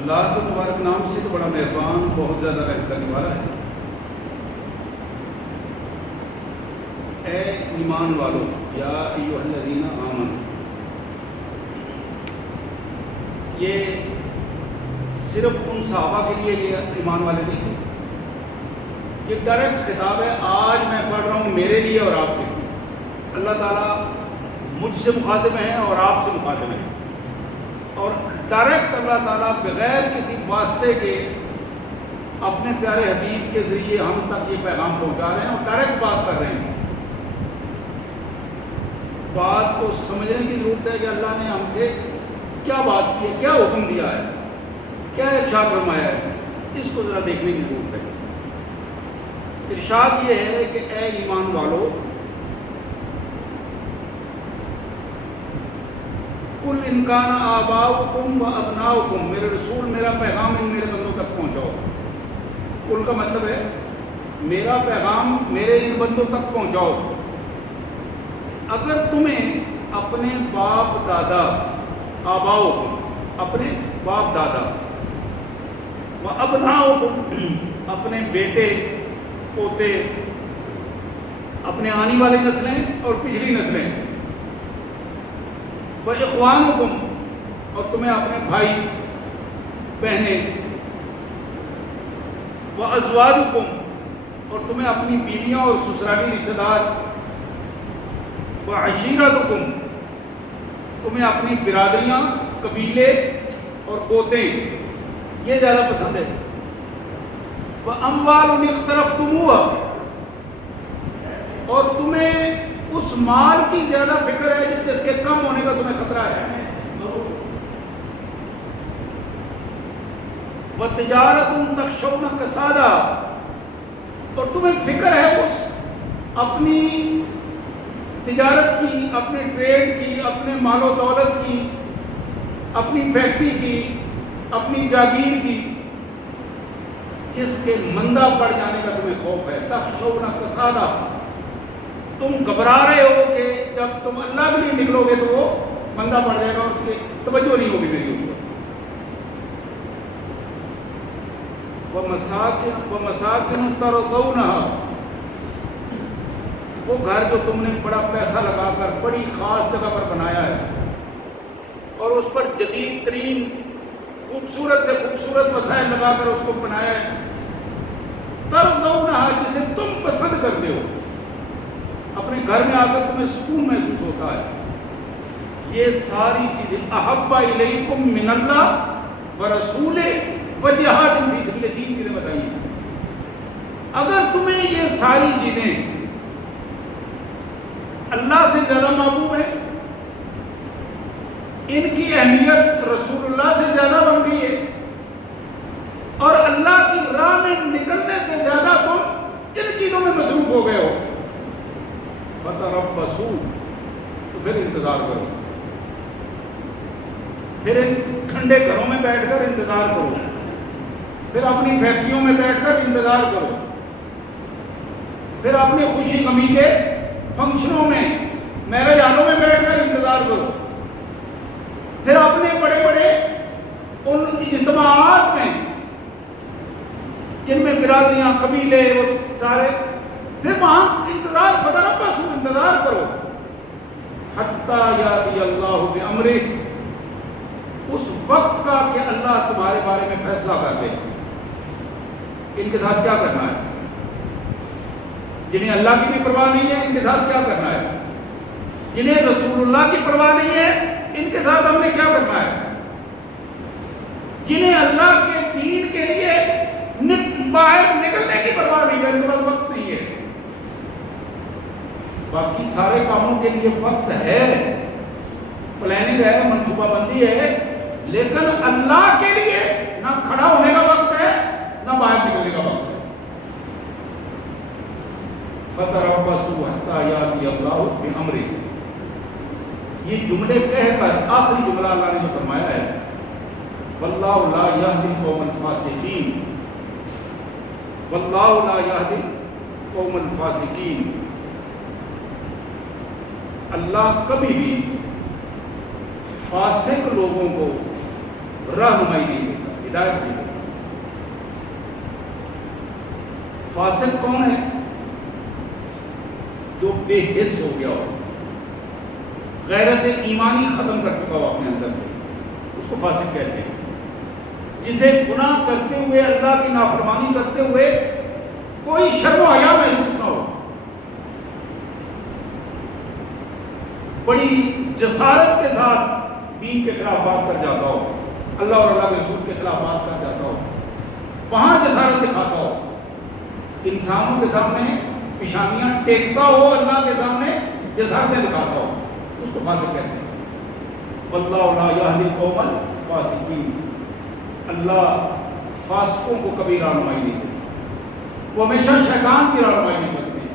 اللہ کے مبارک نام سے تو بڑا مہربان، بہت زیادہ رحم کرنے والا ہے۔ اے ایمان والو، یا ایھا الذین آمنوا، یہ صرف ان صحابہ کے لیے یہ ایمان والے نہیں تھے، یہ ڈائریکٹ خطاب ہے۔ آج میں پڑھ رہا ہوں میرے لیے اور آپ کے لیے۔ اللہ تعالیٰ مجھ سے مخاطب ہیں اور آپ سے مخاطب ہیں، اور ڈائریکٹ اللہ تعالیٰ بغیر کسی واسطے کے اپنے پیارے حبیب کے ذریعے ہم تک یہ پیغام پہنچا رہے ہیں اور ڈائریکٹ بات کر رہے ہیں۔ بات کو سمجھنے کی ضرورت ہے کہ اللہ نے ہم سے کیا بات کی ہے، کیا حکم دیا ہے، کیا ارشاد فرمایا ہے، اس کو ذرا دیکھنے کی ضرورت ہے۔ ارشاد یہ ہے کہ اے ایمان والو، قل ان کان آباؤکم و ابناؤکم، میرے رسول میرا پیغام ان میرے بندوں تک پہنچاؤ۔ قل کا مطلب ہے میرا پیغام میرے ان بندوں تک پہنچاؤ۔ اگر تمہیں اپنے باپ دادا، آباؤکم اپنے باپ دادا، و ابناؤکم اپنے بیٹے پوتے، اپنے آنے والی نسلیں اور پچھلی نسلیں، وَإِخْوَانُكُمْ اور تمہیں اپنے بھائی بہنیں، وَأَزْوَاجُكُمْ اور تمہیں اپنی بیویاں اور سسرالی رشتہ دار، وَعَشِيرَتُكُمْ تمہیں اپنی برادریاں، قبیلے اور گوتیں، یہ زیادہ پسند ہے۔ وَأَمْوَالٌ اقْتَرَفْتُمُوهَا اور تمہیں اس مال کی زیادہ فکر ہے جس کے کم ہونے کا تمہیں خطرہ ہے۔ وَتِجَارَةٌ تَخْشَوْنَ كَسَادَهَا اور تمہیں فکر ہے اس اپنی تجارت کی، اپنے ٹریڈ کی، اپنے مال و دولت کی، اپنی فیکٹری کی، اپنی جاگیر کی، جس کے مندہ پڑ جانے کا تمہیں خوف ہے۔ تَخْشَوْنَ كَسَادَهَا تم گھبرا رہے ہو کہ جب تم اللہ کے لیے نکلو گے تو وہ بندہ پڑ جائے گا، اس کی توجہ نہیں ہوگی میری اوپر۔ وَمَسَاكِنُ تَرْضَوْنَهَا وہ گھر جو تم نے بڑا پیسہ لگا کر بڑی خاص جگہ پر بنایا ہے اور اس پر جدید ترین خوبصورت سے خوبصورت وسائل لگا کر اس کو بنایا ہے، تَرْضَوْنَهَا جسے تم پسند کرتے ہو، اپنے گھر میں آ کر تمہیں سکون محسوس ہوتا ہے، یہ ساری چیزیں احب الیکم من اللہ ورسولہ وجہاد فی سبیلہ، تین چیزیں بتائیے۔ اگر تمہیں یہ ساری چیزیں اللہ سے زیادہ محبوب ہیں، ان کی اہمیت رسول اللہ سے زیادہ بن گئی ہے، اور اللہ کی راہ میں نکلنے سے زیادہ تم ان چیزوں میں مصروف ہو گئے ہو، فتربصوا تو پھر انتظار کرو، پھر ان ٹھنڈے گھروں میں بیٹھ کر انتظار کرو، پھر اپنی فیکٹریوں میں بیٹھ کر انتظار کرو، پھر اپنی خوشی غمی کے فنکشنوں میں، میرج ہالوں میں بیٹھ کر انتظار کرو، پھر اپنے بڑے بڑے ان اجتماعات میں جن میں برادریاں، قبیلے، وہ سارے، پھر وہاں انتظار، فتربصوا انتظار کرو، حتیٰ یاتی اللہ بامرہ اس وقت کا کہ اللہ تمہارے بارے میں فیصلہ کر دے۔ ان کے ساتھ کیا کرنا ہے؟ جنہیں اللہ کی بھی پرواہ نہیں ہے، ان کے ساتھ کیا کرنا ہے؟ جنہیں رسول اللہ کی پرواہ نہیں ہے، ان کے ساتھ ہم نے کیا کرنا ہے؟ جنہیں اللہ کے دین کے لیے باہر نکلنے کی پرواہ نہیں ہے، ان کے پاس وقت نہیں ہے۔ باقی سارے کاموں کے لیے وقت ہے، پلاننگ ہے، منصوبہ بندی ہے، لیکن اللہ کے لیے نہ کھڑا ہونے کا وقت ہے نہ باہر نکلنے کا وقت ہے۔ فتربصوا حتیٰ یاتی اللہ بامرہ، یہ جملے کہہ کر آخری جملہ اللہ نے جو فرمایا ہے، واللہ لا یہدی القوم الفاسقین، واللہ لا یہدی القوم الفاسقین، اللہ کبھی بھی فاسق لوگوں کو رہنمائی نہیں دیتا۔ ہدایت دی گئی۔ فاسق کون ہے؟ جو بے حس ہو گیا ہو، غیرت ایمانی ختم کر چکا ہو اپنے اندر سے، اس کو فاسق کہتے ہیں۔ جسے گناہ کرتے ہوئے، اللہ کی نافرمانی کرتے ہوئے کوئی شرم و حیا محسوس نہ ہو، بڑی جسارت کے ساتھ دین کے خلاف بات کر جاتا ہو، اللہ اور اللہ کے رسول کے خلاف بات کر جاتا ہو، وہاں جسارت دکھاتا ہو، انسانوں کے سامنے پیشانیاں ٹیکتا ہو، اللہ کے سامنے جسارتیں دکھاتا ہو، اس کو فاسق کہتے ہیں۔ واللہ لا یہدی القوم الفاسقین، اللہ فاسقوں کو کبھی رہنمائی نہیں دیتے، وہ ہمیشہ شیطان کی رہنمائی میں چلتے ہیں۔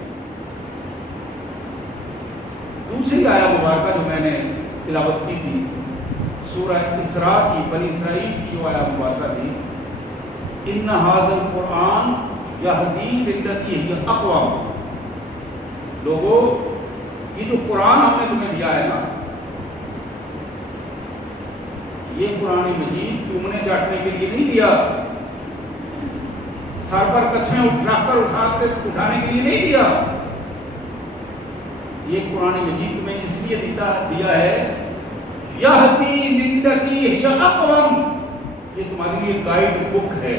دوسری آیہ مبارکہ جو میں نے تلاوت کی تھی، سورہ اسراء کی، بنی اسرائیل کی جو آیہ مبارکہ تھی، ان ھذا القرآن یہدی للتی ہی اقوم۔ لوگوں، یہ جو قرآن ہم نے تمہیں دیا ہے نا، یہ قرآن مجید چومنے چاٹنے کے لیے نہیں دیا، سر پر کچھویں اٹھانے کے لیے نہیں دیا، یہ قرآن مجید تمہیں اس لیے دیا ہے یہدی للتی ہی اقوم، یہ تمہارے لیے گائیڈ بک ہے،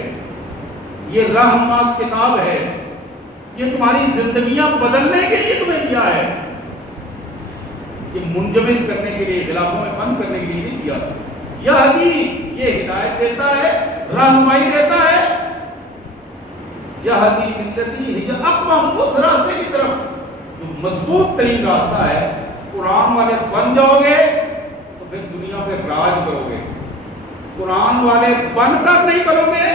یہ رہنما کتاب ہے، یہ تمہاری زندگیاں بدلنے کے لیے تمہیں دیا ہے، یہ منجمد کرنے کے لیے، خلافوں میں بند کرنے کے لیے نہیں دیا۔ یہدی، یہ ہدایت دیتا ہے، رہنمائی دیتا ہے، یہدی للتی ہی اقوم، اس راستے کی طرف جو مضبوط ترین راستہ ہے۔ قرآن والے بن جاؤ گے تو پھر دنیا پہ راج کرو گے، قرآن والے بن کر نہیں کرو گے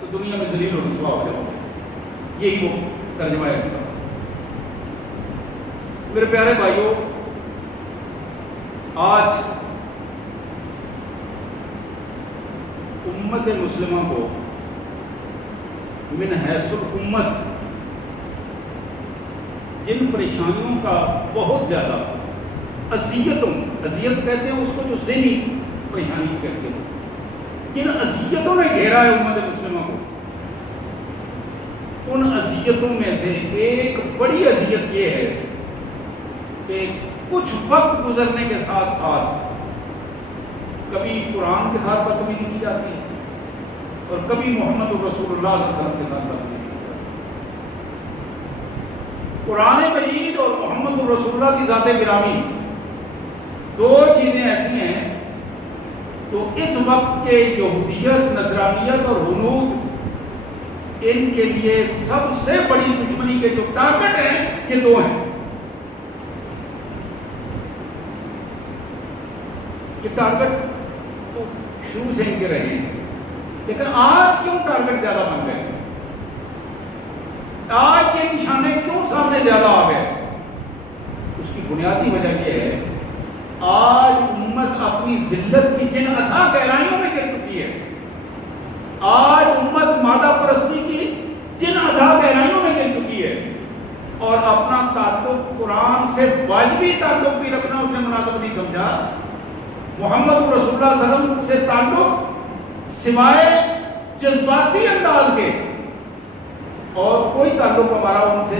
تو دنیا میں ذلیل و رسوا ہو جاؤ گے۔ یہی وہ ترجمہ ہے اس کا۔ میرے پیارے بھائیوں، آج امت مسلمہ کو من حیث الامت جن پریشانیوں کا بہت زیادہ اذیت کہتے ہیں اس کو جو ذہنی پریشانی کہتے ہیں، جن اذیتوں نے گھیرا ہے امت مسلمہ کو، ان اذیتوں میں سے ایک بڑی اذیت یہ ہے کہ کچھ وقت گزرنے کے ساتھ ساتھ کبھی قرآن کے ساتھ بدتمیزی کی جاتی ہے اور کبھی محمد رسول اللہ صلی اللہ علیہ وسلم کے ساتھ بدتمیزی کی جاتی ہے۔ قرآن مجید اور محمد رسول اللہ کی ذات گرامی دو چیزیں ایسی ہیں تو اس وقت کے یہودیت، نصرانیت اور ہنود، ان کے لیے سب سے بڑی دشمنی کے جو ٹارگٹ ہیں یہ دو ہیں۔ یہ ٹارگٹ تو شروع سے ان کے رہے ہیں، لیکن آج کیوں ٹارگٹ زیادہ بن گئے؟ آج یہ نشانے کیوں سامنے زیادہ آ گئے؟ اس کی بنیادی وجہ یہ ہے، آج امت اپنی ذلت کی جن اتھاہ گہرائیوں میں گر چکی ہے، آج امت مادہ پرستی کی جن اتھاہ گہرائیوں میں گر چکی ہے، اور اپنا تعلق قرآن سے واجبی تعلق بھی رکھنا اس نے مناسب نہیں سمجھا، محمد رسول اللہ صلی اللہ علیہ وسلم سے تعلق سوائے جذباتی انداز کے اور کوئی تعلق ہمارا ان سے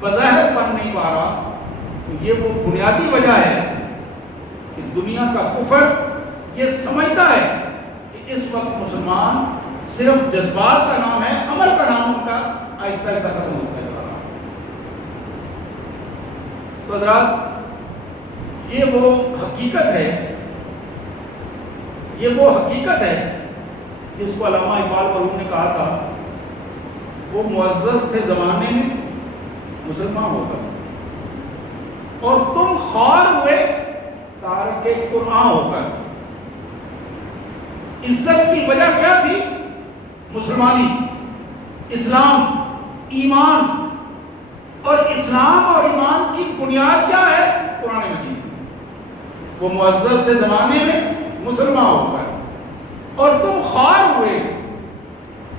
بظاہر بن نہیں پا رہا، تو یہ وہ بنیادی وجہ ہے کہ دنیا کا کفر یہ سمجھتا ہے کہ اس وقت مسلمان صرف جذبات کا نام ہے، عمل کا نام ان کا آہستہ آہستہ ختم ہوتا جا رہا ہے۔ تو حضرات، یہ وہ حقیقت ہے، یہ وہ حقیقت ہے جس کو علامہ اقبال مرحوم نے کہا تھا، وہ معزز تھے زمانے میں مسلمان ہو کر، اور تم خوار ہوئے تارک قرآن ہو کر۔ عزت کی وجہ کیا تھی؟ مسلمانی، اسلام، ایمان، اور اسلام اور ایمان کی بنیاد کیا ہے؟ قرآن مجید۔ وہ معزز تھے زمانے میں مسلمان ہو کر، اور تم خوار ہوئے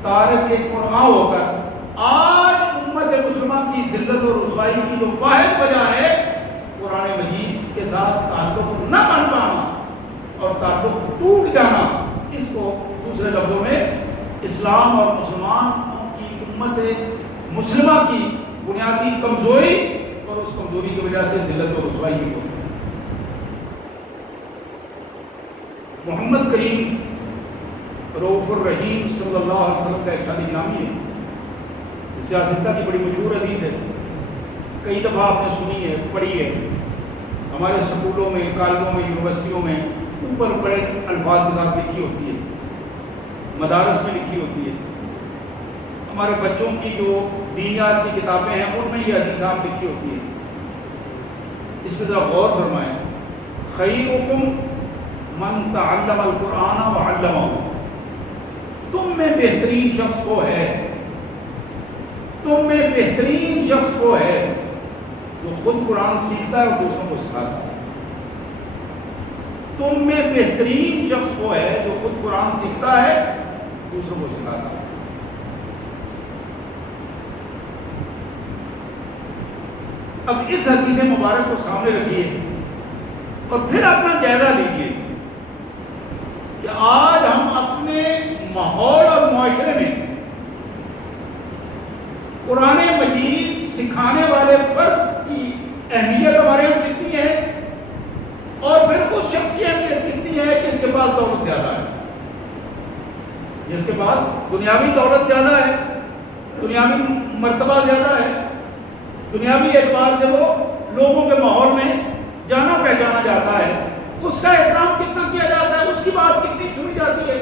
تارک قرآن ہو کر۔ آج امت مسلمان کی ذلت اور رسوائی کی جو واحد وجہ ہے، قرآن مجید کے ساتھ تعلق نہ بن پانا اور تعلق ٹوٹ جانا، اس کو دوسرے لفظوں میں اسلام اور مسلمانوں کی امت مسلمہ کی بنیادی کمزوری اور اس کمزوری کی وجہ سے ذلت و رسوائی کی ہوتی ہے۔ محمد کریم رؤوف الرحیم صلی اللہ علیہ وسلم کا ایک شادی نامی ہے، سیاستہ کی بڑی مشہور حدیث ہے، کئی دفعہ آپ نے سنی ہے، پڑھی ہے، ہمارے سکولوں میں، کالجوں میں، یونیورسٹیوں میں اوپر بڑے الفاظ کے ساتھ لکھی ہوتی ہے، مدارس میں لکھی ہوتی ہے، ہمارے بچوں کی جو دینیات کی کتابیں ہیں ان میں یہ حدیث آپ لکھی ہوتی ہے۔ اس پہ ذرا غور فرمائیں، خیرکم من تعلم القرآن وعلمہ، تم میں بہترین شخص وہ ہے، تم میں بہترین شخص وہ ہے جو خود قرآن سیکھتا ہے اور دوسروں کو سکھاتا ہے۔ تم میں بہترین شخص وہ ہے جو خود قرآن سیکھتا ہے دوسروں کو سکھاتا ہے۔ اب اس حدیث مبارک کو سامنے رکھیے اور پھر اپنا جائزہ لیجیے کہ آج ہم اپنے ماحول اور معاشرے میں قرآن مجید سکھانے والے فرد کی اہمیت ہمارے یہاں کتنی ہے، اور پھر اس شخص کی اہمیت کتنی ہے کہ اس کے پاس دولت زیادہ ہے، جس کے پاس دنیاوی دولت زیادہ ہے، دنیاوی مرتبہ زیادہ ہے، دنیاوی اعتبار سے وہ لوگوں کے ماحول میں جانا پہچانا جاتا ہے، اس کا احترام کتنا کیا جاتا ہے، اس کی بات کتنی سنی جاتی ہے،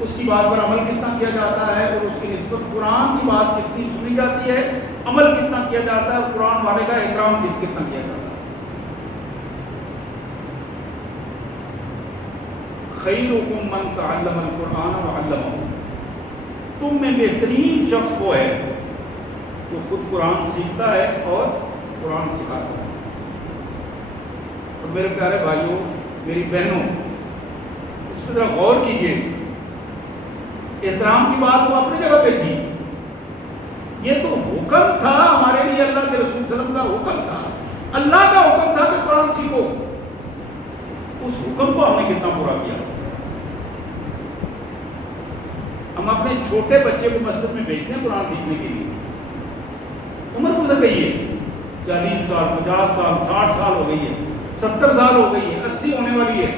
اس کی بات پر عمل کتنا کیا جاتا ہے، اور اس کی نسبت قرآن کی بات کتنی سنی جاتی ہے، عمل کتنا کیا جاتا ہے، اور قرآن والے کا احترام کتنا کیا جاتا ہے۔ خیرکم من تعلم القرآن وعلمہ، تم میں بہترین شخص وہ ہے جو خود قرآن سیکھتا ہے اور قرآن سکھاتا ہے۔ اور میرے پیارے بھائیوں، میری بہنوں، اس پہ ذرا غور کیجیے، احترام کی بات تو اپنی جگہ پہ تھی، یہ تو حکم تھا ہمارے لیے، اللہ کے رسول صلی اللہ علیہ وسلم کا حکم تھا، اللہ کا حکم تھا کہ قرآن سیکھو، اس حکم کو ہم نے کتنا پورا کیا؟ ہم اپنے چھوٹے بچے کو مسجد میں بھیجتے ہیں قرآن سیکھنے کے لیے، عمر گزر گئی ہے، 40 سال 50 سال 60 سال ہو گئی ہے، 70 سال ہو گئی ہے، 80 ہونے والی ہے،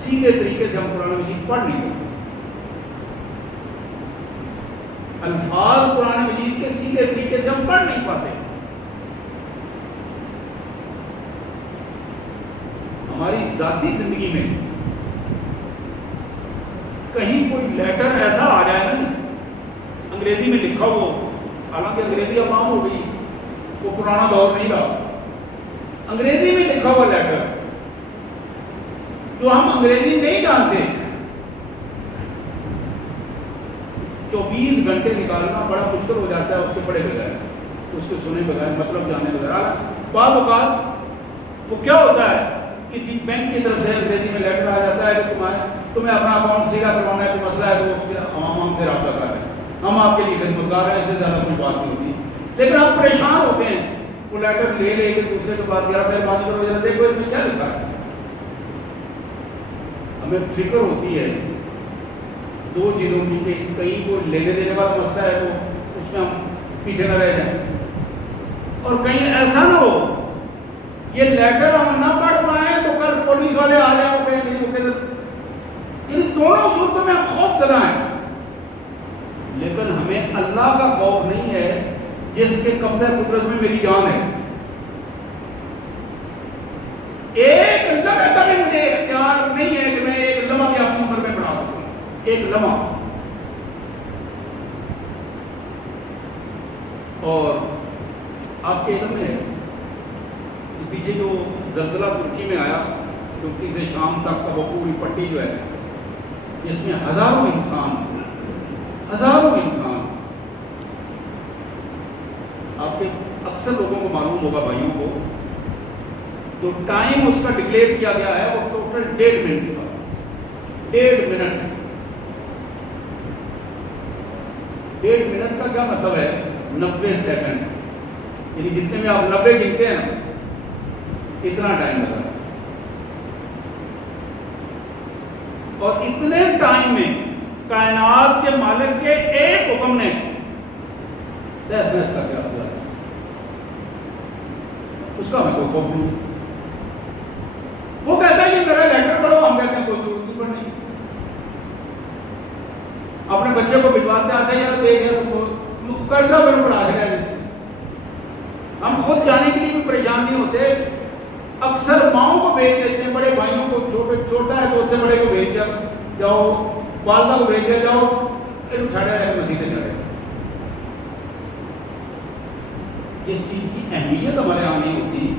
سیدھے طریقے سے ہم قرآن مجید پڑھ نہیں سکتے، الفاظ قرآن مجید کے سیدھے طریقے سے ہم پڑھ نہیں پاتے۔ ہماری ذاتی زندگی میں کہیں کوئی لیٹر ایسا آ جائے نا انگریزی میں لکھا ہو، حالانکہ انگریزی اب عام ہو گئی، وہ پرانا دور نہیں رہا، انگریزی میں لکھا ہوا لیٹر جو ہم انگریزی نہیں جانتے، 24 گھنٹے نکالنا بڑا مشکل ہو جاتا ہے اس کے پڑھے بغیر، اس کے سنے بغیر، مطلب جانے بغیر۔ بعض اوقات وہ کیا ہوتا ہے، کسی بینک کی طرف سے انگریزی میں لیٹر آ جاتا ہے کہ تمہیں اپنا اکاؤنٹ سیدھا کروانا ہے، کوئی مسئلہ ہے تو اس کے ہم سے رابطہ کر رہے ہیں، ہم آپ کے لیے خدمت گار ہیں، اس سے زیادہ کوئی بات نہیں ہوتی، لیکن ہم پریشان ہوتے ہیں، وہ لیٹر لے لے کے دوسرے کے پاس یار پہلے بات کرو، ذرا دیکھو اس میں کیا لکھا ہے۔ ہمیں فکر ہوتی ہے دو چیزوں کی کہ کہیں کوئی لینے دینے والا مسئلہ ہے تو اس میں ہم پیچھے نہ رہ جائیں، اور کہیں ایسا نہ ہو یہ لیٹر ہم نہ پڑھ پائیں تو کل پولیس والے آ جائیں وہ کہیں نہیں، یعنی دونوں صورتوں میں ہم خوف زدہ ہیں، لیکن ہمیں اللہ کا خوف نہیں ہے جس کے قبضہ قدرت میں میری جان ہے۔ ایک لمحے کا بھی مجھے اختیار نہیں ہے کہ میں ایک لمحہ بھی اپنی عمر میں بنا سکوں، ایک لمحہ۔ اور آپ کے علم میں پیچھے جو زلزلہ ترکی میں آیا، ترکی سے شام تک کا وہ پوری پٹی جو ہے جس میں ہزاروں انسان آپ کے اکثر لوگوں کو معلوم ہوگا، بھائیوں کو، جو ٹائم اس کا ڈکلیئر کیا گیا ہے وہ ٹوٹل 1.5 منٹ تھا، 1.5 منٹ۔ 1.5 منٹ کا کیا مطلب ہے؟ 90 سیکنڈ، یعنی جتنے میں آپ 90 گنتے ہیں نا اتنا ٹائم لگا، اور اتنے ٹائم میں کائنات کے مالک کے ایک حکم نے تہس نہس کر کے دیا، اس کا میں کوئی خوف نہیں۔ وہ کہتا ہے کہ میرا لیٹر پڑھو، ہم کہتے ہیں کوئی ضرورت نہیں پڑھنے، اپنے بچے کو بھجواتے آتے ہیں، دیکھ قرضہ میرے پڑھا کے، ہم خود جانے کے لیے بھی پریشان نہیں ہوتے، اکثر ماؤں کو بھیج دیتے ہیں، بڑے بھائیوں کو، چھوٹا ہے تو اس سے بڑے کو بھیج دیا جاؤ، والدہ کو بھیج دیا جاؤ، اٹھاڑا ہے مسیحیں چڑھے۔ اس چیز کی اہمیت ہمارے یہاں نہیں ہوتی،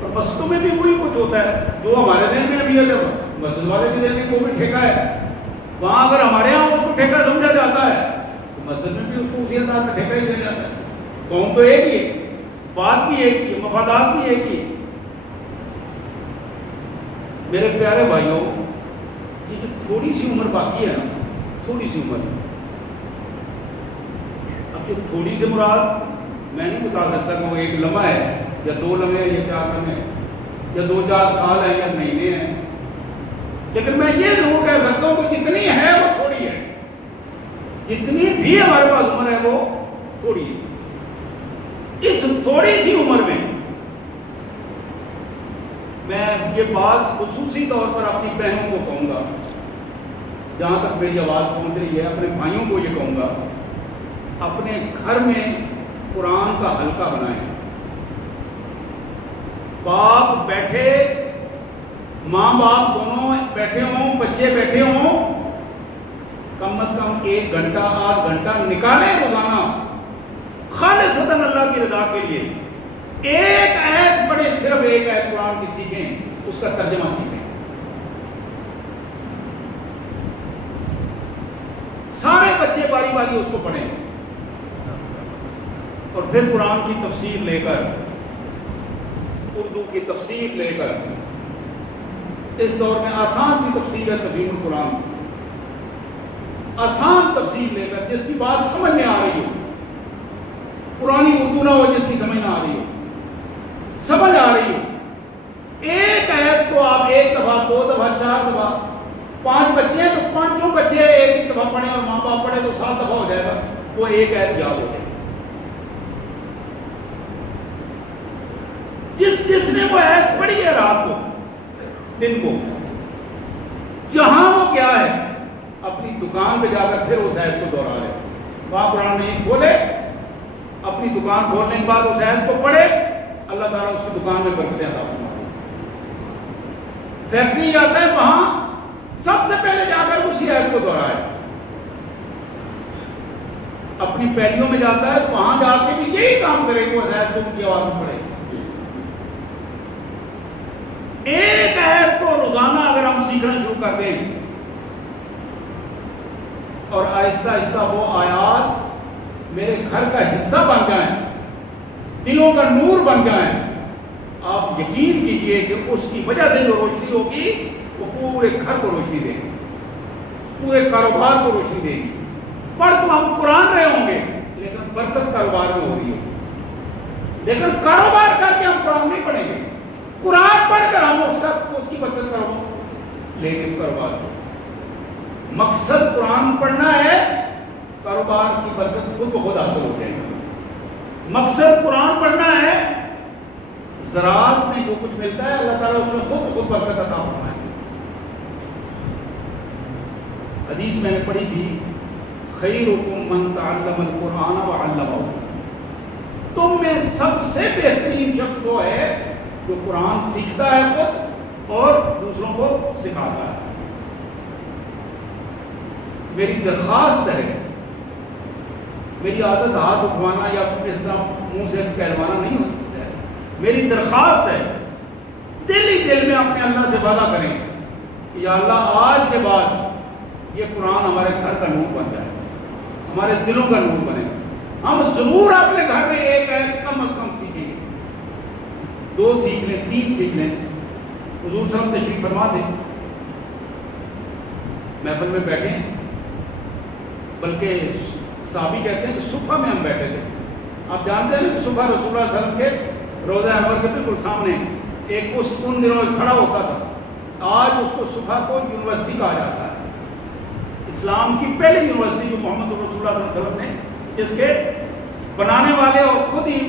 اور مسجدوں میں بھی وہی کچھ ہوتا ہے جو ہمارے ذہن میں اہمیت ہے، مسجد والے کے ذہن میں وہ بھی ٹھیکہ ہے، وہاں اگر ہمارے یہاں اس کو ٹھیکہ سمجھا جاتا ہے تو مسجد میں بھی اس کو اسی انداز میں ٹھیکہ ہی دیا جاتا ہے۔ قوم تو ایک ہی ہے، بات بھی ایک ہی ہے، مفادات بھی ایک ہی ہے۔ میرے پیارے بھائیوں، یہ جو تھوڑی سی عمر باقی ہے نا، تھوڑی سی عمر، اب یہ تھوڑی سی مراد میں نہیں بتا سکتا کہ وہ ایک لمحہ ہے یا 2 لمحے یا 4 لمحے یا 2-4 سال ہیں یا مہینے ہیں، لیکن میں یہ ضرور کہہ سکتا ہوں کہ جتنی ہے وہ تھوڑی ہے، جتنی بھی ہمارے پاس عمر ہے وہ تھوڑی ہے۔ اس تھوڑی سی عمر میں میں یہ بات خصوصی طور پر اپنی بہنوں کو کہوں گا، جہاں تک میری آواز پہنچ رہی ہے، اپنے بھائیوں کو یہ کہوں گا، اپنے گھر میں قرآن کا حلقہ بنائیں۔ باپ بیٹھے، ماں باپ دونوں بیٹھے ہوں، بچے بیٹھے ہوں، کم از کم 1 گھنٹہ 8 گھنٹہ نکالیں روزانہ خالصتاً اللہ کی رضا کے لیے۔ ایک آیت پڑھیں، صرف ایک آیت قرآن کی سیکھیں، اس کا ترجمہ سیکھیں، سارے بچے باری باری اس کو پڑھیں، اور پھر قرآن کی تفسیر لے کر، اردو کی تفسیر لے کر، اس دور میں آسان سی تفسیر ہے تفسیر القرآن، آسان تفسیر لے کر، جس کی بات سمجھ میں آ رہی ہو، پرانی اردو نہ ہو جس کی سمجھ نہ آ رہی ہو، سمجھ آ رہی ہو، ایک آیت کو آپ 1 دفعہ 2 دفعہ 4 دفعہ، 5 بچے ہیں تو 5 بچے ایک دفعہ پڑھیں اور ماں باپ پڑھے تو 7 دفعہ ہو جائے گا، وہ ایک آیت یاد ہو جائے گی۔ جس نے وہ آیت پڑھی ہے رات کو، دن کو، جہاں وہ گیا ہے اپنی دکان پہ جا کر پھر اس آیت کو دوہرا لے، وہاں قرآن نہیں کھولے، اپنی دکان کھولنے کے بعد اس آیت کو پڑھے، اللہ تعالیٰ اس کی دکان میں برکتیں عطا فرمائے۔ فیکٹری جاتا ہے، وہاں سب سے پہلے جا کر اسی آیت کو دوہرائے، اپنی پیلیوں میں جاتا ہے تو وہاں جا کے بھی یہی کام کرے کہ اس آیت کو ان کی آواز میں پڑھے۔ ایک آیت کو روزانہ اگر ہم سیکھنا شروع کر دیں اور آہستہ آہستہ وہ آیات میرے گھر کا حصہ بن جائیں، دلوں کا نور بن جائیں، آپ یقین کیجئے کہ اس کی وجہ سے جو روشنی ہوگی وہ پورے گھر کو روشنی دے گی، پورے کاروبار کو روشنی دے گی۔ پڑھ تو ہم قرآن رہے ہوں گے لیکن برکت کاروبار میں ہو رہی ہوگی، لیکن کاروبار کر کے ہم قرآن نہیں پڑھیں گے، قرآن پڑھ کر ہم اس کی برکت کرو، لیکن کاروبار مقصد قرآن پڑھنا ہے، کاروبار کی برکت خود بخود حاصل ہو جائے گا۔ مقصد قرآن پڑھنا ہے، زراعت میں جو کچھ ملتا ہے اللہ تعالیٰ اس میں خود بخود برکت عطا فرمائے۔ حدیث میں نے پڑھی تھی، خیرکم من تعلم القرآن وعلمہ، تم میں سب سے بہترین شخص وہ ہے جو قرآن سیکھتا ہے خود اور دوسروں کو سکھاتا ہے۔ میری درخواست ہے، میری عادت ہاتھ اٹھوانا یا اس طرح منہ سے کہلوانا نہیں ہوتا ہے، میری درخواست ہے دل ہی دل میں اپنے اللہ سے وعدہ کریں کہ یا اللہ آج کے بعد یہ قرآن ہمارے گھر کا نور بن جائے، ہمارے دلوں کا نور بنے، ہم ضرور اپنے گھر میں ایک آیت کم از کم سیکھیں گے، 2 سیکھ لیں، 3 سیکھ لیں۔ حضور صلی اللہ علیہ وسلم تشریف فرما دیں، محفل میں بیٹھے ہیں، بلکہ صحابی کہتے ہیں کہ صفحہ میں ہم بیٹھے تھے، آپ جانتے ہیں کہ صفحہ رسول اللہ صلی اللہ علیہ وسلم کے روضہ انور کے بالکل سامنے ایک ان دنوں میں کھڑا ہوتا تھا، آج اس کو صبح کو یونیورسٹی کہا جاتا ہے، اسلام کی پہلی یونیورسٹی جو محمد رسول اللہ صلی اللہ علیہ وسلم نے، جس کے بنانے والے اور خود ہی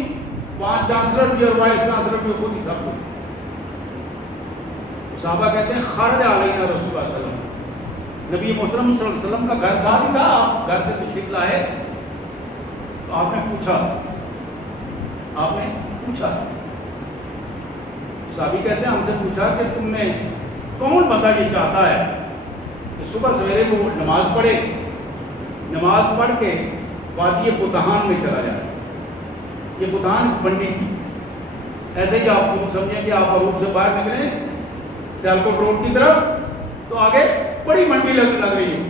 وہاں چانسلر بھی اور وائس چانسلر بھی خود ہی سب کچھ. صحابہ کہتے ہیں خرج علینا رسول اللہ صلی اللہ علیہ وسلم، نبی محترم صلی اللہ علیہ وسلم کا گھر ساتھ ہی تھا، آپ گھر سے تشریف لائے تو آپ نے پوچھا صحابی کہتے ہیں ہم سے پوچھا کہ تم نے کون بندہ یہ چاہتا ہے کہ صبح سویرے وہ نماز پڑھے، نماز پڑھ کے وادی بطحان میں چلا جائے. یہ بطحان منڈی تھی، ایسے ہی آپ یوں سمجھیں کہ آپ عروب سے باہر نکلیں سیالکوٹ روڈ کی طرف تو آگے بڑی منڈی لگ رہی ہے.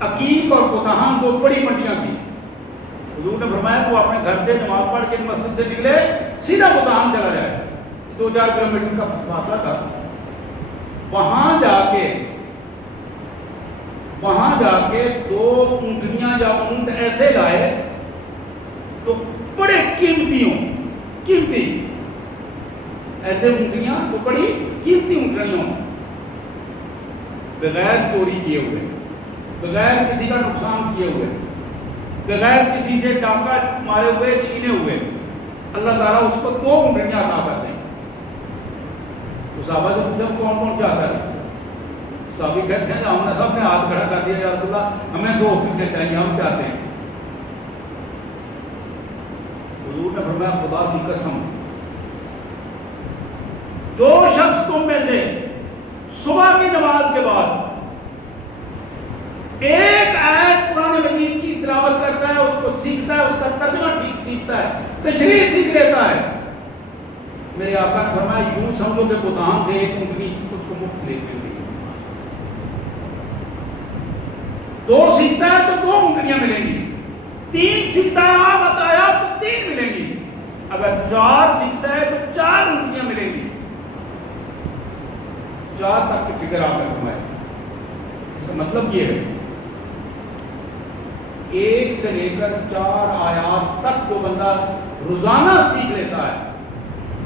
عقیق اور بطحان دو بڑی منڈیاں تھیں. حضور نے فرمایا کہ وہ اپنے گھر سے نماز پڑھ کے مسجد سے نکلے سیدھا بطحان چلا جائے، 2-4 کلومیٹر کا فاصلہ تھا. وہاں جا کے 2 اونٹنیاں یا اونٹ ایسے لائے جو بڑے قیمتی ایسے اونٹنیاں جو بڑی قیمتی اونٹنیاں ہوں، بغیر چوری کیے ہوئے، بغیر کسی کا نقصان کیے ہوئے، بغیر کسی سے ڈاکہ مارے ہوئے، چھینے ہوئے، اللہ تعالیٰ اس کو 2 اونٹنیاں عطا کر دیں. تو صحابہ سے پوچھا کون چاہتا ہے؟ صحابی کہتے ہیں ہم نے سب نے ہاتھ کھڑا کر دیا، یا رسول اللہ ہمیں 2 اونٹنیاں چاہیے، ہم چاہتے ہیں. حضور نے فرمایا خدا کی قسم 2 شخص تم میں سے صبح کی نماز کے بعد ایک آیت قرآن مجید کی تلاوت کرتا ہے، اس کو سیکھتا ہے، اس کا ترجمہ ٹھیک سیکھتا ہے، تشریح سیکھ لیتا ہے، میرے آقا نے فرمایا یوں سمجھو کہ بطحان سے ایک اونٹنی اس کو مفت لے کے دی. 2 سیکھتا ہے تو 2 اونٹنیاں ملیں گی، 3 سیکھتا ہے آپ بتایا تو 3 ملیں گی، اگر 4 سیکھتا ہے تو 4 اونٹنیاں ملیں گی. 4 تک کی فکر آپ نے فرمایا. اس کا مطلب یہ ہے 1 سے لے کر 4 آیات تک جو بندہ روزانہ سیکھ لیتا ہے،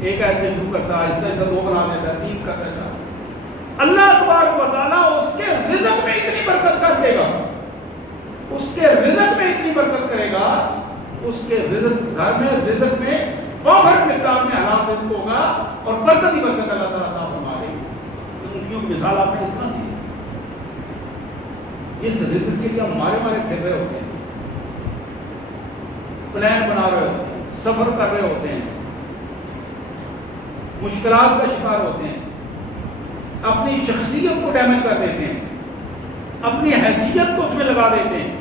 ایک ایسے شروع کرتا ہے، اس طرح 2 بنا لیتا ہے، 3 کرتا ہے، اللہ تبارک و تعالیٰ اس کے رزق میں اتنی برکت کر دے گا، اس کے رزق میں اتنی برکت کرے گا، اس کے رزق گھر میں رزق میں وافر مقدار میں حلال رزق ہوگا اور برکت ہی برکت اللہ تعالیٰ عطا فرما دے گی. اونٹنیوں کی مثال آپ نے اس طرح دی، جس رزق کے لیے ہم مارے پھر رہے ہوتے ہیں، پلان بنا رہے ہوتے ہیں، سفر کر رہے ہوتے ہیں، مشکلات کا شکار ہوتے ہیں، اپنی شخصیت کو ڈیمیج کر دیتے ہیں، اپنی حیثیت کو اس میں لگا دیتے ہیں.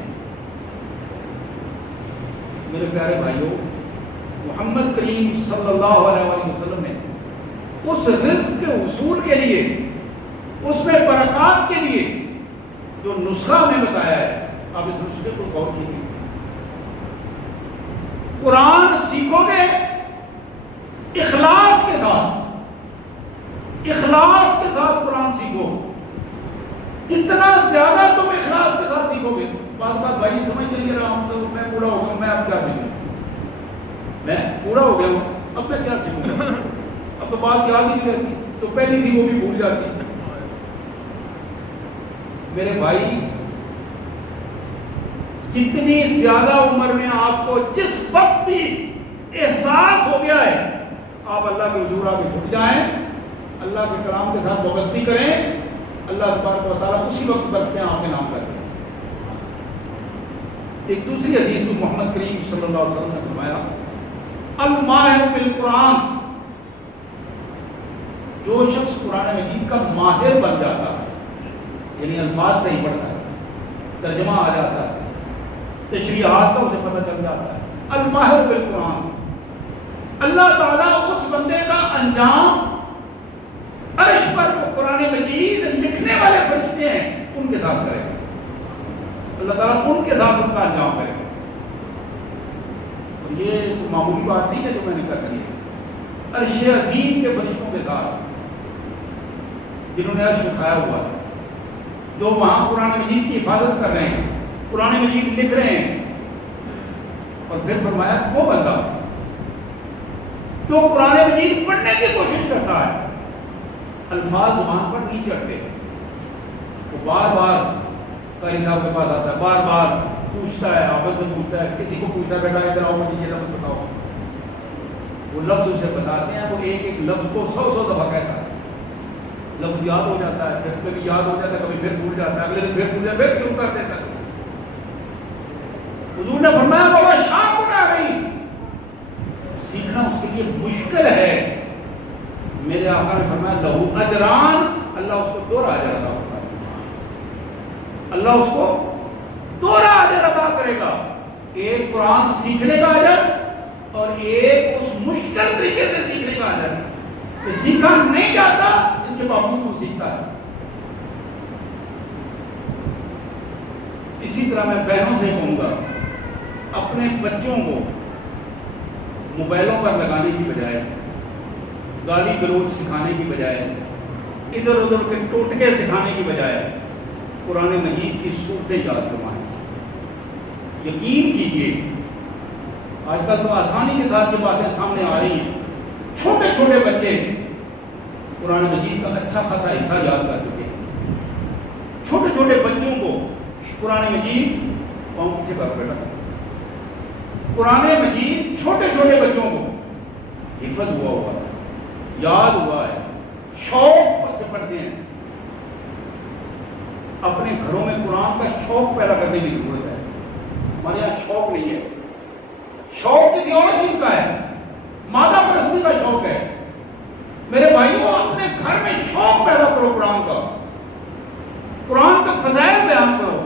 میرے پیارے بھائیوں، محمد کریم صلی اللہ علیہ وسلم نے اس رزق کے حصول کے لیے، اس میں برکات کے لیے جو نسخہ ہمیں بتایا ہے، آپ اس نسخے کو غور کیجیے. قرآن سیکھو گے اخلاص کے ساتھ قرآن سیکھو، جتنا زیادہ تم اخلاص کے ساتھ سیکھو گے. بات بھائی سمجھ لیجیے رہا ہوں تو میں پورا ہو گیا، میں اب کیا سیکھوں، میں پورا ہو گیا ہوں، اب میں کیا سیکھوں گا، اب تو بات یاد ہی نہیں رہتی، تو پہلی تھی وہ بھی بھول جاتی. میرے بھائی جتنی زیادہ عمر میں آپ کو جس وقت بھی احساس ہو گیا ہے، آپ اللہ کے حضور آگے جھک جائیں، اللہ کے کلام کے ساتھ وابستی کریں، اللہ تبارک و تعالیٰ اسی وقت برکتیں آپ کے نام کرتے ہیں. ایک دوسری حدیث تو محمد کریم صلی اللہ علیہ وسلم نے فرمایا الماہر بالقرآن، جو شخص قرآن مجید کا ماہر بن جاتا ہے، یعنی الفاظ صحیح پڑھتا ہے، ترجمہ آ جاتا ہے، تشریحات کا اسے پتہ چل جاتا ہے، الماہر بالقرآن، اللہ تعالیٰ اس بندے کا انجام عرش پر قرآن مجید لکھنے والے فرشتے ہیں ان کے ساتھ کرے گا. اللہ تعالیٰ ان کے ساتھ ان کا انجام کرے گا. یہ معمولی بات نہیں ہے جو میں نے کر دی ہے، عرش عظیم کے فرشتوں کے ساتھ جنہوں نے عرش اٹھایا ہوا ہے، جو وہاں قرآن مجید کی حفاظت کر رہے ہیں، قرآن مجید لکھ رہے ہیں. اور پھر فرمایا وہ بندہ جو قرآن مجید پڑھنے کی کوشش کرتا ہے، الفاظ زبان پر نہیں چڑھتے، وہ بار بار قاری صاحب کے پاس آتا ہے، بار بار پوچھتا ہے، آپس سے پوچھتا ہے، کسی کو پوچھتا ہے بیٹا ادھر آؤ مجھے یہ لفظ بتاؤ، وہ لفظ اسے بتاتے ہیں، وہ ایک ایک لفظ کو 100 دفعہ کہتا ہے، لفظ یاد ہو جاتا ہے، پھر کبھی یاد ہو جاتا ہے، کبھی پھر بھول جاتا ہے، اگلے دن پھر بھول جاتا ہے، پھر شروع کر دیتا ہے۔ حضور نے فرمایا وہ شاق نہ گئی، سیکھنا اس کے لیے مشکل ہے۔ میرے آقا نے فرمایا لہو اجران، اللہ اس کو 2 اجر عطا کرے گا، اللہ اس کو 2 اجر عطا کرے گا، ایک قرآن سیکھنے کا اجر اور ایک اس مشکل طریقے سے سیکھنے کا اجر، کہ سیکھا نہیں جاتا اس کے باوجود وہ سیکھتا ہے۔ اسی طرح میں بہنوں سے کہوں گا، اپنے بچوں کو موبائلوں پر لگانے کی بجائے، گالی گلوچ سکھانے کی بجائے، ادھر ادھر کے ٹوٹکے سکھانے کی بجائے قرآن مجید کی صورتیں یاد کروائیں۔ یقین کیجیے آج کل تو آسانی کے ساتھ یہ باتیں سامنے آ رہی ہیں، چھوٹے چھوٹے بچے قرآن مجید کا اچھا خاصا حصہ یاد کر چکے ہیں۔ چھوٹے چھوٹے بچوں کو قرآن مجید پاؤں پیچھے کر بیٹا، قرآن مجید چھوٹے چھوٹے بچوں کو حفظ ہوا ہے، یاد ہوا ہے، شوق سے پڑھتے ہیں۔ اپنے گھروں میں قرآن کا شوق پیدا کرنے کی ضرورت ہے۔ ہمارے یہاں شوق نہیں ہے، شوق کسی اور چیز کا ہے، مادہ پرستی کا شوق ہے۔ میرے بھائیوں اپنے گھر میں شوق پیدا کرو قرآن کا، قرآن کا فضائل بیان کرو،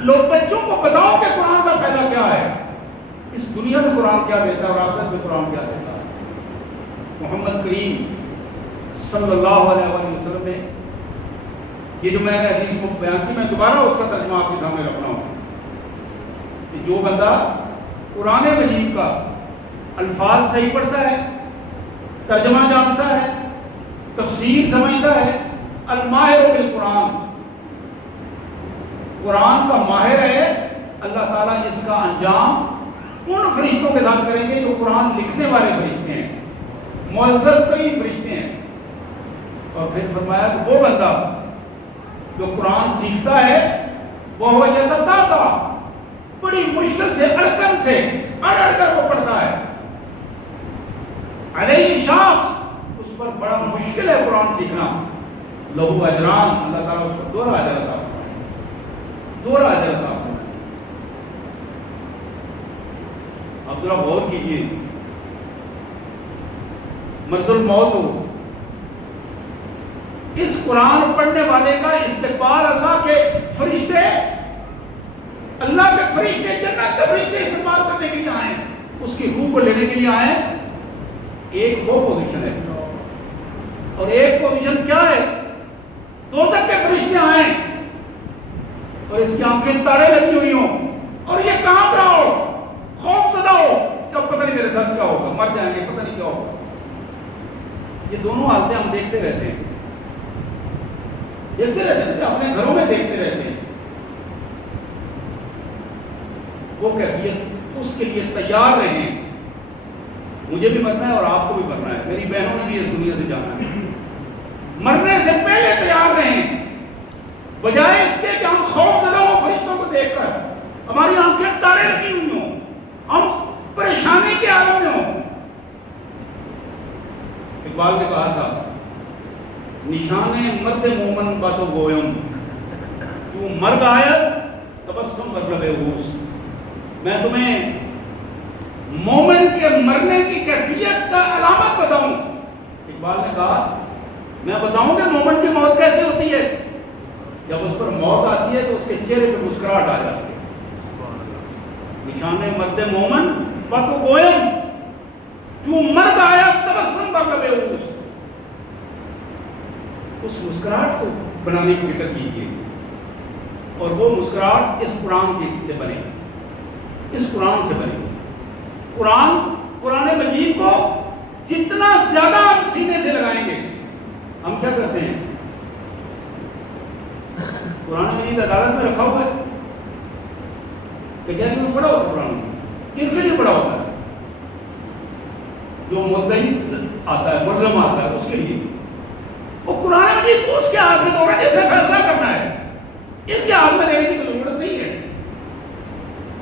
لوگ بچوں کو بتاؤ کہ قرآن کا فائدہ کیا ہے، اس دنیا میں قرآن کیا دیتا ہے اور آخرت میں قرآن کیا دیتا ہے۔ محمد کریم صلی اللہ علیہ وآلہ وسلم نے یہ جو میں نے حدیث کو بیان کی، میں دوبارہ اس کا ترجمہ آپ کے سامنے رکھ رہا ہوں کہ جو بندہ قرآن مجید کا الفاظ صحیح پڑھتا ہے، ترجمہ جانتا ہے، تفسیر سمجھتا ہے، الماہر بالقرآن، قرآن کا ماہر ہے، اللہ تعالیٰ اس کا انجام ان فرشتوں کے ساتھ کریں گے جو قرآن لکھنے والے فرشتے ہیں، معزز ترین فرشتے ہیں۔ اور پھر فرمایا کہ وہ بندہ جو قرآن سیکھتا ہے وہ یتتاتا، بڑی مشکل سے اڑکن سے اڑ کر وہ پڑھتا ہے، علیہ شاق، اس پر بڑا مشکل ہے قرآن سیکھنا، لہو اجران، اللہ تعالیٰ اس کو 2 اجر عطا فرمائے، 2 اجر عطا فرمائے۔ اب ذرا غور کیجیے، مرض الموت ہو، اس قرآن پڑھنے والے کا استقبال اللہ کے فرشتے، اللہ کے فرشتے، جنت کے فرشتے استقبال کرنے کے لیے آئے، اس کی روح کو لینے کے لیے آئے۔ ایک وہ پوزیشن ہے، اور ایک پوزیشن کیا ہے، دوزخ کے فرشتے آئیں اور اس کی آنکھیں تارے لگی ہوئی ہوں اور یہ کہاں رہا ہو، خوف زدہ ہو کہ اب پتہ نہیں میرے ساتھ کیا ہوگا، مر جائیں گے، پتہ نہیں کیا ہوگا۔ یہ دونوں حالتیں ہم دیکھتے رہتے ہیں، اپنے گھروں میں دیکھتے رہتے ہیں۔ وہ کیفیت، اس کے لیے تیار رہیں۔ مجھے بھی مرنا ہے اور آپ کو بھی مرنا ہے، میری بہنوں نے بھی اس دنیا سے جانا ہے، مرنے سے پہلے تیار رہیں، بجائے اس کے کہ ہم خوف زدہ ہوں فرشتوں کو دیکھ کر، ہماری آنکھیں تارے لگی ہوئی ہوں، ہم پریشانی کے عالم میں ہوں۔ اقبال نے کہا تھا، نشان مرد مومن کا تو گویم، جو مرد آیت تبسم بر لب ہوس۔ میں تمہیں مومن کے مرنے کی کیفیت کا علامت بتاؤں۔ اقبال نے کہا میں بتاؤں کہ مومن کی موت کیسے ہوتی ہے، جب اس پر موت آتی ہے تو اس کے چہرے پہ مسکراہٹ آ جاتی ہے۔ نشان مرد مومن کا تو گویم، جو مرد آیا تبسم بر لب ہوس۔ اس مسکراہٹ کو بنانے کی فکر کیجیے، اور وہ مسکراہٹ اس قرآن کے سے بنے، اس قرآن سے بنے۔ قرآن مجید کو جتنا زیادہ ہم سینے سے لگائیں گے، ہم کیا کرتے ہیں، قرآن مجید عدالت میں رکھا ہوا ہے کہ کیا نہیں پڑھا ہوتا، قرآن کس کے لیے پڑھا ہوتا ہے، جو مدعی آتا ہے، ملزم آتا ہے، اس کے لیے وہ قرآن مجید تو اس کے ہاتھ میں دو رہا ہے جس نے فیصلہ کرنا ہے، اس کے ہاتھ میں دینے کی ضرورت نہیں ہے۔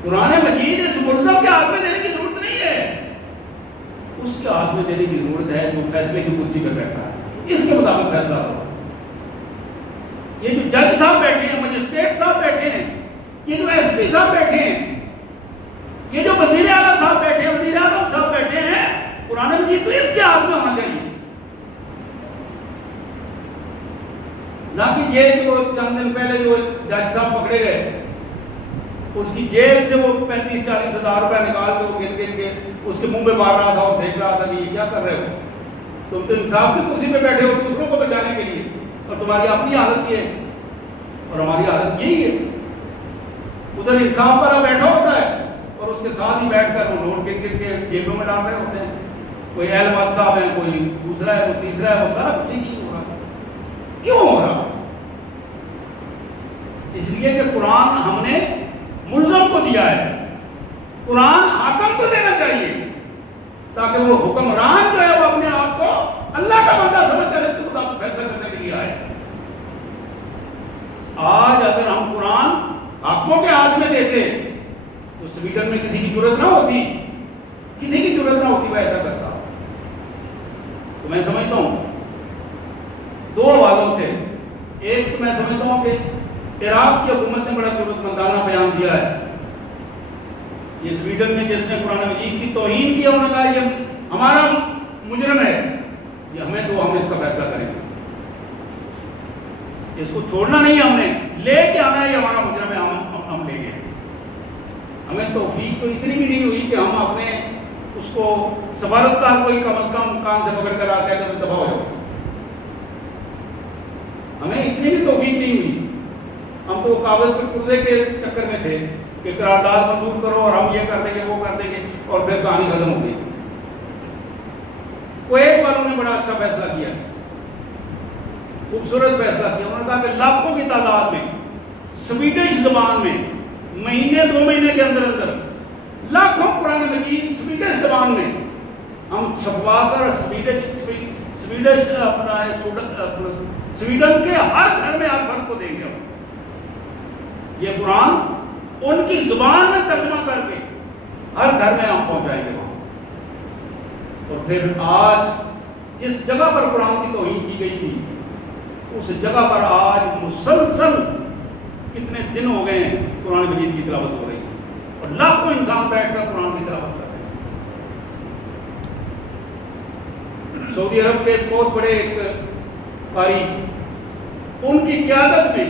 قرآن مجید اس ملزم کے ہاتھ میں دینے کی ضرورت نہیں ہے، اس کے ہاتھ میں دینے کی ضرورت ہے جو فیصلے کی کرسی پہ بیٹھا ہے، اس کے مطابق فیصلہ ہو۔ یہ جو جج صاحب بیٹھے ہیں، مجسٹریٹ صاحب بیٹھے ہیں، یہ جو ایس پی صاحب بیٹھے ہیں، یہ جو وزیر اعلیٰ صاحب بیٹھے ہیں، وزیر اعظم صاحب بیٹھے ہیں، قرآن مجید تو اس کے ہاتھ میں ہونا چاہیے۔ نہ کہ یہ جو چند دن پہلے جو جج صاحب پکڑے گئے، اس کی جیب سے وہ 35-40 ہزار روپے نکال کے وہ گر کے اس کے منہ میں مار رہا تھا اور دیکھ رہا تھا کہ یہ کیا کر رہے ہو، تم تو انصاف کی کرسی پہ بیٹھے ہو دوسروں کو بچانے کے لیے، اور تمہاری اپنی حالت یہ ہے اور ہماری حالت یہی ہے۔ ادھر انصاف پر بیٹھا ہوتا ہے اور اس کے ساتھ ہی بیٹھ کر وہ نوٹ گر کے جیبوں میں ڈال رہے ہوتے ہیں، کوئی اہل وقت صاحب ہے، کوئی دوسرا ہے، کوئی تیسرا ہے، وہ سارا کچھ ہی ہو رہا ہے۔ کیوں ہو رہا؟ اس لیے کہ قرآن ہم نے ملزم کو دیا ہے، قرآن حاکم کو دینا چاہیے تاکہ وہ حکمران جو ہے وہ اپنے آپ کو اللہ کا بندہ سمجھ کر اس کے مطابق فیصلہ کرنے کے لیے آئے۔ آج اگر ہم قرآن حاکموں کے ہاتھ میں دیتے تو سویڈن میں کسی کی ضرورت نہ ہوتی، کسی کی ضرورت نہ ہوتی وہ ایسا کرتا۔ تو میں سمجھتا ہوں دو حوالوں سے، ایک تو میں سمجھتا ہوں کہ عراق کی حکومت نے بڑا ضرورت مندانہ بیان دیا ہے۔ یہ سویڈن میں جس نے قرآن مجید کی توہین کی، انہوں نے کہا یہ ہمارا مجرم ہے، یہ ہمیں تو ہم اس کا فیصلہ کریں گے، اس کو چھوڑنا نہیں ہے، ہم نے لے کے آنا ہے، یہ ہمارا مجرم ہے، ہم لیں گے۔ ہمیں توفیق تو اتنی بھی نہیں ہوئی کہ ہم اپنے اس کو سفارتکار کوئی کم از کم کان سے پکڑ کر آ کے دفاع ہو جائے، ہمیں اتنی بھی توفیق نہیں ہوئی۔ ہم تو کاغذ کے قرضے کے چکر میں تھے کہ قرارداد منظور کرو اور ہم یہ کر دیں گے وہ کر دیں گے، اور پھر کہانی ختم ہو گئی۔ کویت والوں نے بڑا اچھا فیصلہ کیا، خوبصورت فیصلہ کیا۔ انہوں نے کہا کہ لاکھوں کی تعداد میں سویڈش زبان میں مہینے 2 مہینے کے اندر اندر لاکھوں قرآن مجید سویڈش زبان میں ہم چھپوا کر سویڈن کے ہر گھر میں ہر فرد کو دیں گے۔ یہ قرآن ان کی زبان میں ترجمہ کر کے ہر گھر میں ہم پہنچائیں گے وہاں۔ اور پھر آج جس جگہ پر قرآن کی توہین کی گئی تھی، اس جگہ پر آج مسلسل کتنے دن ہو گئے ہیں قرآن مجید کی تلاوت ہو رہی ہے، اور لاکھوں انسان بیٹھ کر قرآن کی تلاوت کر رہے ہیں۔ سعودی عرب کے ایک بہت بڑے ایک قاری، ان کی قیادت میں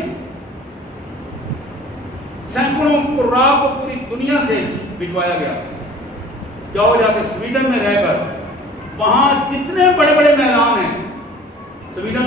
سینکڑوں قراء کو پوری دنیا سے بھجوایا گیا۔ جاؤ جا کے سویڈن میں رہ کر وہاں جتنے بڑے بڑے میدان ہیں، سویڈن